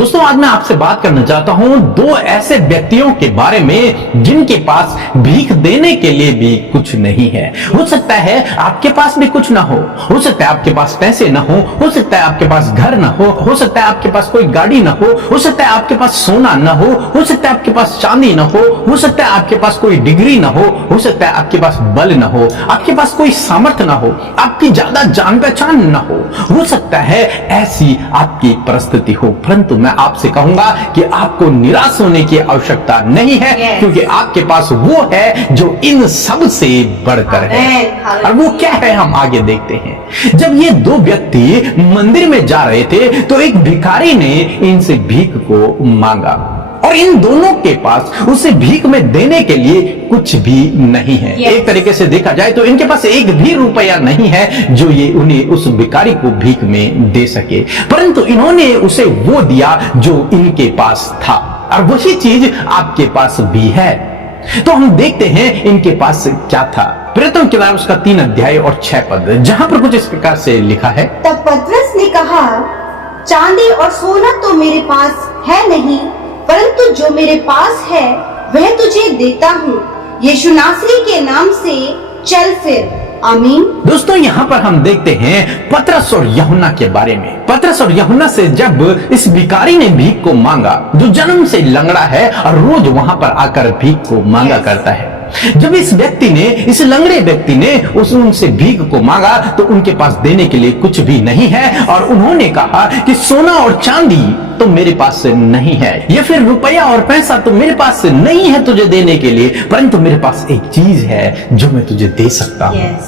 दोस्तों आज मैं आपसे बात करना चाहता हूं दो ऐसे व्यक्तियों के बारे में जिनके पास भीख देने के लिए भी कुछ नहीं है। हो सकता है आपके पास भी कुछ ना हो सकता है आपके पास पैसे ना हो सकता है आपके पास घर ना हो सकता है आपके पास कोई गाड़ी ना हो सकता है आपके पास सोना ना हो सकता है आपके पास चांदी ना हो सकता है आपके पास कोई डिग्री ना हो सकता है आपके पास बल ना हो, आपके पास कोई सामर्थ्य ना हो, आपकी ज्यादा जान पहचान ना हो सकता है ऐसी आपकी परिस्थिति हो। परंतु मैं आपसे कहूंगा कि आपको निराश होने की आवश्यकता नहीं है, क्योंकि आपके पास वो है जो इन सब से बढ़कर है। और वो क्या है हम आगे देखते हैं। जब ये दो व्यक्ति मंदिर में जा रहे थे तो एक भिखारी ने इनसे भीख को मांगा और इन दोनों के पास उसे भीख में देने के लिए कुछ भी नहीं है। एक तरीके से देखा जाए तो इनके पास एक भी रुपया नहीं है जो ये उन्हें उस भिखारी को भीख में दे सके, परंतु इन्होंने उसे वो दिया जो इनके पास था और वही चीज आपके पास भी है। तो हम देखते हैं इनके पास क्या था। प्रेरितों की किताब उसका 3 अध्याय और 6 पद, जहां पर कुछ इस प्रकार से लिखा है। तब पतरस ने कहा, चांदी और सोना तो मेरे पास है नहीं, परंतु जो मेरे पास है वह तुझे देता हूँ। यीशु नासरी के नाम से चल फिर। आमीन। दोस्तों यहाँ पर हम देखते हैं पतरस और यूहन्ना के बारे में। पतरस और यूहन्ना से जब इस भिखारी ने भीख को मांगा, जो जन्म से लंगड़ा है और रोज वहां पर आकर भीख को मांगा करता है, जब इस व्यक्ति ने, इस लंगड़े व्यक्ति ने उनसे भीख को मांगा तो उनके पास देने के लिए कुछ भी नहीं है और उन्होंने कहा कि सोना और चांदी तो मेरे पास से नहीं है, या फिर रुपया और पैसा तो मेरे पास से नहीं है तुझे देने के लिए, परंतु मेरे पास एक चीज है जो मैं तुझे दे सकता हूँ,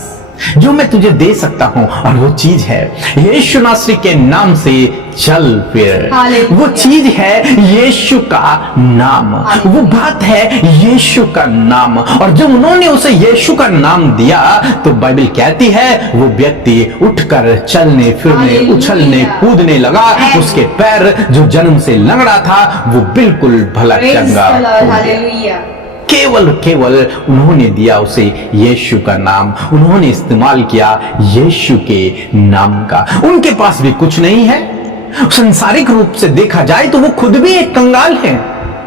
जो मैं तुझे दे सकता हूँ, और वो चीज है यीशु नासरी के नाम से चल फिर। वो चीज है यीशु का नाम, वो बात है यीशु का नाम। और जब उन्होंने उसे यीशु का नाम दिया तो बाइबल कहती है वो व्यक्ति उठकर चलने फिरने उछलने कूदने लगा। उसके पैर जो जन्म से लंगड़ा था वो बिल्कुल भला चंगा हो गया। केवल उन्होंने दिया उसे यीशु का नाम, उन्होंने इस्तेमाल किया यीशु के नाम का। उनके पास भी कुछ नहीं है। सांसारिक रूप से देखा जाए तो वो खुद भी एक कंगाल है,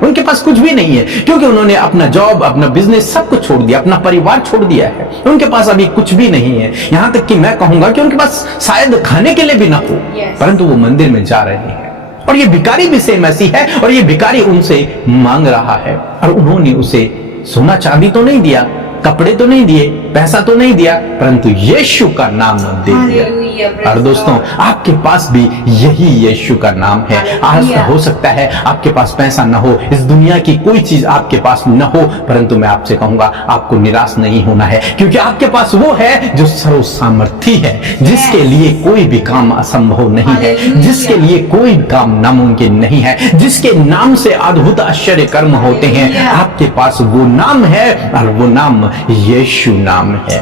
उनके पास कुछ भी नहीं है, क्योंकि उन्होंने अपना जॉब, अपना बिजनेस सब कुछ छोड़ दिया, अपना परिवार छोड़ दिया है। उनके पास अभी कुछ भी नहीं है। यहां तक कि मैं कहूंगा कि उनके पास शायद खाने के लिए भी ना हो, परंतु वो मंदिर में जा रहे हैं। और ये भिखारी भी सेम ऐसी है, और ये भिखारी उनसे मांग रहा है और उन्होंने उसे सोना चांदी तो नहीं दिया, कपड़े तो नहीं दिए, पैसा तो नहीं दिया, परंतु यीशु का नाम दे दिया। और दोस्तों आपके पास भी यही यीशु का नाम है। आज हो सकता है आपके पास पैसा न हो, इस दुनिया की कोई चीज आपके पास न हो, परंतु मैं आपसे कहूंगा आपको निराश नहीं होना है, क्योंकि आपके पास वो है जो सर्व सामर्थी है, जिसके लिए कोई भी काम असंभव नहीं है, जिसके लिए कोई भी काम नामुमकिन नहीं है, जिसके नाम से अद्भुत आश्चर्य कर्म होते हैं। आपके पास वो नाम है और वो नाम यीशु नाम है।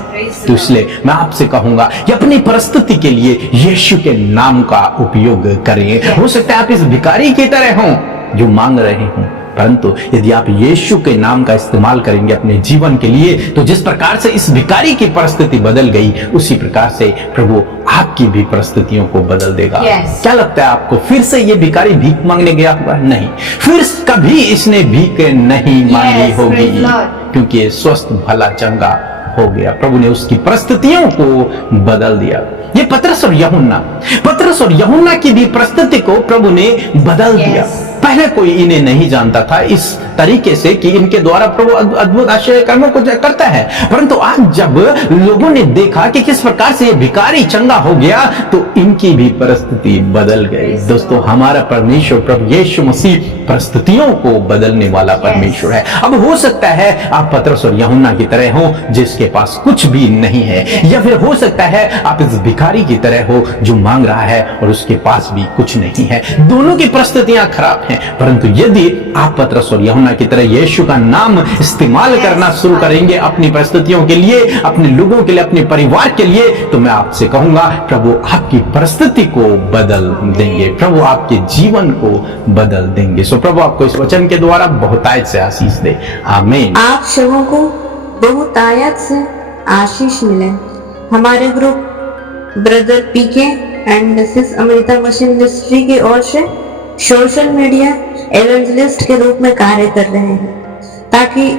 तो इसलिए मैं आपसे कहूंगा कि अपनी परिस्थिति के लिए यीशु के नाम का उपयोग करें। हो सकता है आप इस भिखारी की तरह हों जो मांग रहे हों, परंतु यदि आप यीशु के नाम का इस्तेमाल करेंगे अपने जीवन के लिए, तो जिस प्रकार से इस भिखारी की परिस्थिति बदल गई, उसी प्रकार से प्रभु आपकी भी परिस्थितियों को बदल देगा। क्या लगता है आपको, फिर से ये भिखारी भीख मांगने गया होगा? नहीं, फिर कभी इसने भीख नहीं मांगी होगी, क्योंकि ये स्वस्थ भला चंगा हो गया। प्रभु ने उसकी परिस्थितियों को बदल दिया। ये पतरस और यूहन्ना की भी परिस्थिति को प्रभु ने बदल दिया। पहले कोई इन्हें नहीं जानता था इस तरीके से कि इनके द्वारा प्रभु अद्भुत आश्चर्य कर्मों को करता है, परंतु आज जब लोगों ने देखा कि किस प्रकार से ये भिखारी चंगा हो गया, तो इनकी भी परिस्थिति बदल गई। दोस्तों हमारा परमेश्वर प्रभु यीशु मसीह परिस्थितियों को बदलने वाला परमेश्वर है। अब हो सकता है आप पतरस और यूहन्ना की तरह हो जिसके पास कुछ भी नहीं है, या फिर हो सकता है आप इस भिखारी की तरह हो जो मांग रहा है और उसके पास भी कुछ नहीं है। दोनों की परिस्थितियां खराब हैं, परंतु यदि आप पतरस और यूहन्ना की तरह यीशु का नाम इस्तेमाल करना शुरू करेंगे अपनी परिस्थितियों के लिए, अपने लोगों के लिए, अपने परिवार के लिए, तो मैं आपसे कहूंगा प्रभु आपकी परिस्थिति को बदल देंगे, प्रभु आपके जीवन को बदल देंगे। सो प्रभु आपको इस वचन के द्वारा बहुतायत से आशीष दे। आमीन। आप सबों को बहुतायत से आशीष मिले। हमारे group brother PK and sis Amrita machine ministry की ओर से सोशल मीडिया एवेंजलिस्ट के रूप में कार्य कर रहे हैं ताकि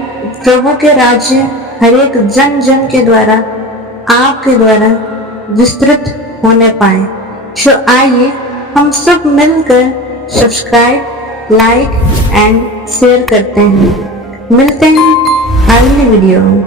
प्रभु के राज्य हर एक जन जन के द्वारा, आपके द्वारा विस्तृत होने पाए। सो आइए हम सब मिलकर सब्सक्राइब, लाइक एंड शेयर करते हैं। मिलते हैं अगली वीडियो में।